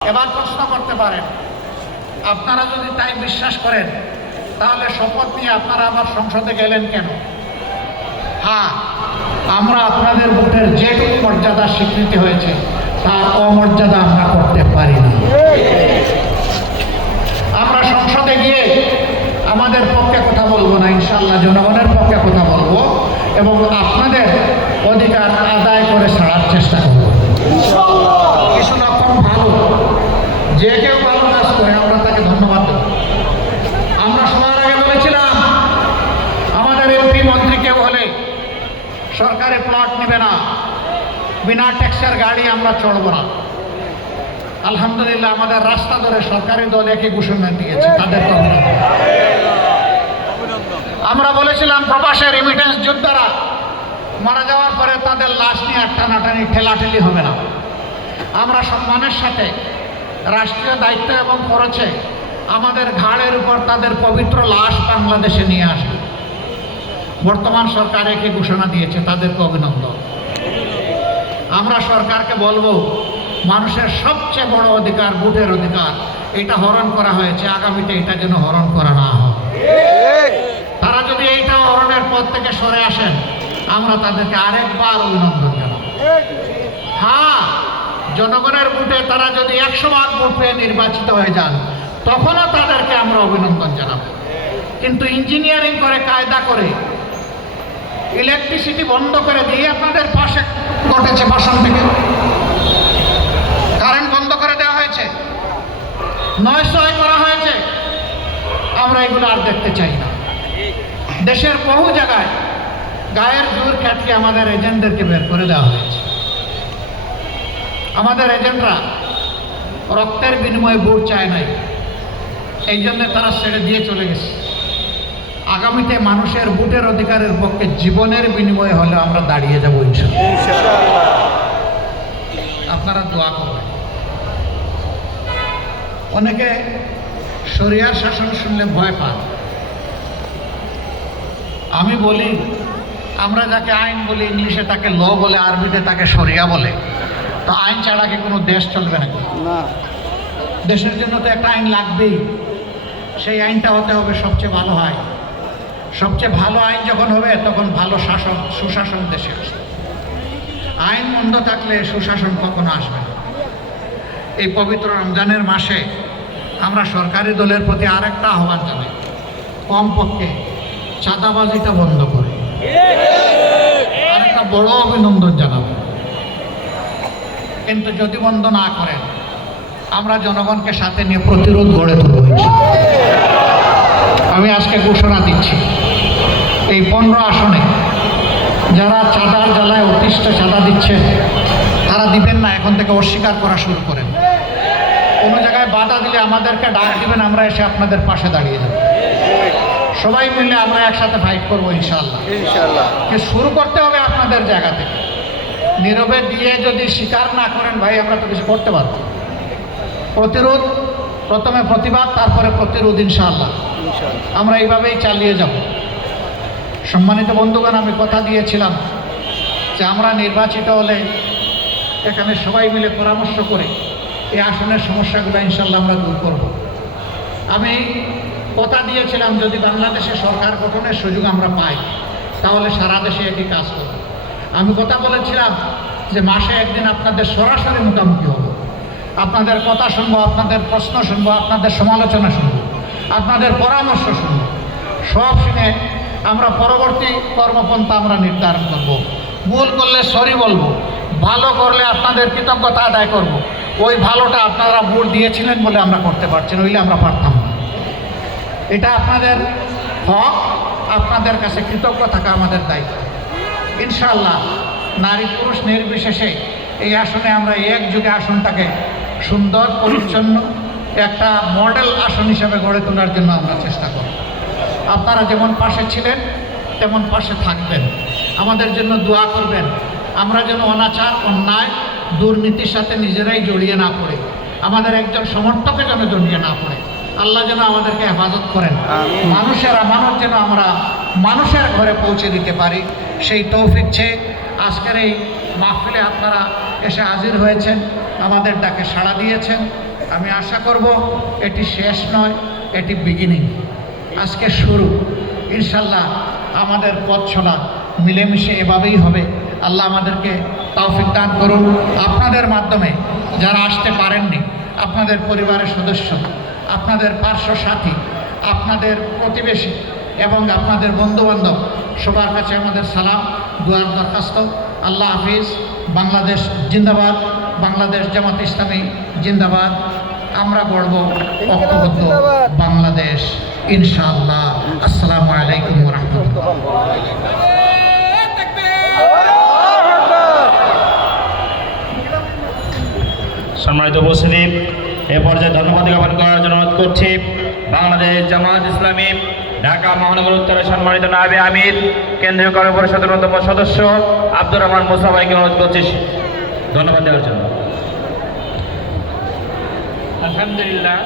এবার প্রশ্ন করতে পারেন, আপনারা যদি তাই বিশ্বাস করেন তাহলে শপথ নিয়ে আপনারা আবার সংসদে গেলেন কেন? হ্যাঁ, আমরা আপনাদের ভোটের যেটুকু মর্যাদা স্বীকৃতি হয়েছে তার অমর্যাদা আমরা করতে পারি না। আমরা সংসদে গিয়ে আমাদের পক্ষে কথা বলবো না, ইনশাআল্লাহ জনগণের পক্ষে কথা বলবো এবং আপনাদের অধিকার আদায় করে ছাড়ার চেষ্টা করব। কিছু লক্ষণ ভালো, যে কেউ ভালো কাজ করে আমরা তাকে ধন্যবাদ দেব। আমরা সবার আগে বলেছিলাম আমাদের এমপি মন্ত্রী কেউ হলে সরকারি প্লট নেবে না, বিনা ট্যাক্সের গাড়ি আমরা চড়ব না। আলহামদুলিল্লাহ আমাদের রাস্তা ধরে সরকারি দল একই ঘোষণা দিয়েছে, তাদের আমরা বলেছিলাম প্রবাসের রেমিটেন্স যোদ্ধারা মারা যাওয়ার পরে তাদের লাশ নিয়ে টানাটানি ঠেলাঠেলি হবে না। আমরা সম্মানের সাথে রাষ্ট্রীয় দায়িত্ব এবং খরচে আমাদের ঘাড়ের উপর তাদের পবিত্র লাশ বাংলাদেশে নিয়ে আসবে। বর্তমান সরকার একই ঘোষণা দিয়েছে, তাদেরকে অভিনন্দন। আমরা সরকারকে বলবো মানুষের সবচেয়ে বড় অধিকার ভোটের অধিকার, এটা হরণ করা হয়েছে, আগামীতে এটা যেন হরণ করা না হয়। তারা যদি এইটা হরণের পথ থেকে সরে আসেন আমরা তাদেরকে আরেকবার অভিনন্দন জানাবো। হ্যাঁ, জনগণের ভোটে তারা যদি 100 বার ভোট পেয়ে নির্বাচিত হয়ে যান তখনও তাদেরকে আমরা অভিনন্দন জানাবো। কিন্তু ইঞ্জিনিয়ারিং করে, কায়দা করে, ইলেকট্রিসিটি বন্ধ করে দিয়ে আপনাদের পাশে ঘটেছে বাসন থেকে কারেন্ট বন্ধ করে দেওয়া হয়েছে, নয় করা হয়েছে। আমরা এগুলো আর দেখতে চাই না। দেশের বহু জায়গায় গায়ের জোর কাটিয়ে আমাদের এজেন্টদেরকে বের করে দেওয়া হয়েছে। আমাদের এজেন্টরা রক্তের বিনিময়ে ভোট চায় নাই, এই জন্য তারা ছেড়ে দিয়ে চলে গেছে। আগামীতে মানুষের ভোটের অধিকারের পক্ষে জীবনের বিনিময়ে হলে আমরা দাঁড়িয়ে যাবো ইনশাআল্লাহ। আপনারা দোয়া করবেন। অনেকে শরিয়ার শাসন শুনলে ভয় পান। আমি বলি আমরা যাকে আইন বলি ইংলিশে তাকে ল বলে, আরবিতে তাকে শরিয়া বলে। তো আইন ছাড়া কি কোনো দেশ চলবে নাকি? না, দেশের জন্য তো একটা আইন লাগবেই। সেই আইনটা হতে হবে সবচেয়ে ভালো হয়। সবচেয়ে ভালো আইন যখন হবে তখন ভালো শাসন, সুশাসন দেশে আসবে। আইন মন্দ থাকলে সুশাসন কখনো আসবে না। এই পবিত্র রমজানের মাসে আমরা সরকারি দলের প্রতি আরেকটা আহ্বান জানাই, কমপক্ষে চাঁদাবাজিটা বন্ধ করে আরেকটা বড় অভিনন্দন জানাবো। কিন্তু যদি বন্ধ না করেন আমরা জনগণকে সাথে নিয়ে প্রতিরোধ গড়ে তুলব। আমি আজকে ঘোষণা দিচ্ছি, এই 15 আসনে যারা চাঁদার জ্বালায় অতিষ্ঠ চাঁদা দিচ্ছেন তারা দিবেন না, এখন থেকে অস্বীকার করা শুরু করেন। কোনো জায়গায় বাধা দিলে আমাদেরকে ডাক দিবেন, আমরা এসে আপনাদের পাশে দাঁড়িয়ে যাব। সবাই মিলে আমরা একসাথে ফাইট করবো ইনশাআল্লাহ। শুরু করতে হবে আপনাদের জায়গা থেকে। নীরবে দিয়ে যদি স্বীকার না করেন ভাই আমরা তো কিছু করতে পারবো। প্রতিরোধ, প্রথমে প্রতিবাদ, তারপরে প্রতিরোধ ইনশাআল্লাহ। আমরা এইভাবেই চালিয়ে যাব। সম্মানিত বন্ধুগণ, আমি কথা দিয়েছিলাম যে আমরা নির্বাচিত হলে এখানে সবাই মিলে পরামর্শ করে এই আসনের সমস্যাগুলো ইনশাআল্লাহ আমরা দূর করব। আমি কথা দিয়েছিলাম যদি বাংলাদেশে সরকার গঠনের সুযোগ আমরা পাই তাহলে সারা দেশে একই কাজ করব। আমি কথা বলেছিলাম যে মাসে একদিন আপনাদের সরাসরি মুখোমুখি হব, আপনাদের কথা শুনবো, আপনাদের প্রশ্ন শুনবো, আপনাদের সমালোচনা শুনবো, আপনাদের পরামর্শ শুনবো। সব শুনে আমরা পরবর্তী কর্মপন্থা আমরা নির্ধারণ করব। ভুল করলে সরি বলবো, ভালো করলে আপনাদের কৃতজ্ঞতা আদায় করব। ওই ভালোটা আপনারা ভোট দিয়েছিলেন বলে আমরা করতে পারছি, নইলে আমরা পারতাম না। এটা আপনাদের হক, আপনাদের কাছে কৃতজ্ঞ থাকা আমাদের দায়িত্ব। ইনশাআল্লাহ নারী পুরুষ নির্বিশেষে এই আসনে আমরা একযুগে আসনটাকে সুন্দর পরিচ্ছন্ন একটা মডেল আসন হিসাবে গড়ে তোলার জন্য আমরা চেষ্টা করব। আপনারা যেমন পাশে ছিলেন তেমন পাশে থাকবেন, আমাদের জন্য দোয়া করবেন। আমরা যেন অনাচার, অন্যায়, দুর্নীতির সাথে নিজেরাই জড়িয়ে না পড়ে, আমাদের একজন সমর্থকে যেন জড়িয়ে না পড়ে। আল্লাহ যেন আমাদেরকে হেফাজত করেন। মানুষের আমানত যেন আমরা মানুষের ঘরে পৌঁছে দিতে পারি, সেই তৌফিক চেয়ে আজকের এই মাহফিলে আপনারা এসে হাজির হয়েছেন। আমাদের ডাকে সাড়া দিয়েছেন। আমি আশা করব এটি শেষ নয়, এটি বিগিনিং, আজকে শুরু। ইনশাল্লাহ আমাদের পথ চলা মিলেমিশে এভাবেই হবে। আল্লাহ আমাদেরকে তৌফিক দান করুন। আপনাদের মাধ্যমে যারা আসতে পারেননি, আপনাদের পরিবারের সদস্য, আপনাদের পার্শ্ব সাথী, আপনাদের প্রতিবেশী এবং আপনাদের বন্ধুবান্ধব সবার কাছে আমাদের সালাম, দুয়ার দরখাস্ত। আল্লাহ হাফিজ। বাংলাদেশ জিন্দাবাদ, বাংলাদেশ জামাত ইসলামী জিন্দাবাদ। আমরা গড়ব ঐক্যবদ্ধ বাংলাদেশ ইনশাআল্লাহ। আসসালামু আলাইকুম ওয়া রাহমাতুল্লাহ। সম্মানিত উপস্থিতি, এ পর্যায়ে ধন্যবাদ জ্ঞাপন করার জন্য অনুরোধ করছি বাংলাদেশ জামাত ইসলামী ঢাকা মহানগর উত্তরের সম্মানিত নায়েবে আমির, কেন্দ্রীয় কর্ম পরিষদের অন্যতম সদস্য আব্দুর রহমান মুসা ভাইকে অনুরোধ করছি ধন্যবাদ দেওয়ার জন্য। আলহামদুলিল্লাহ।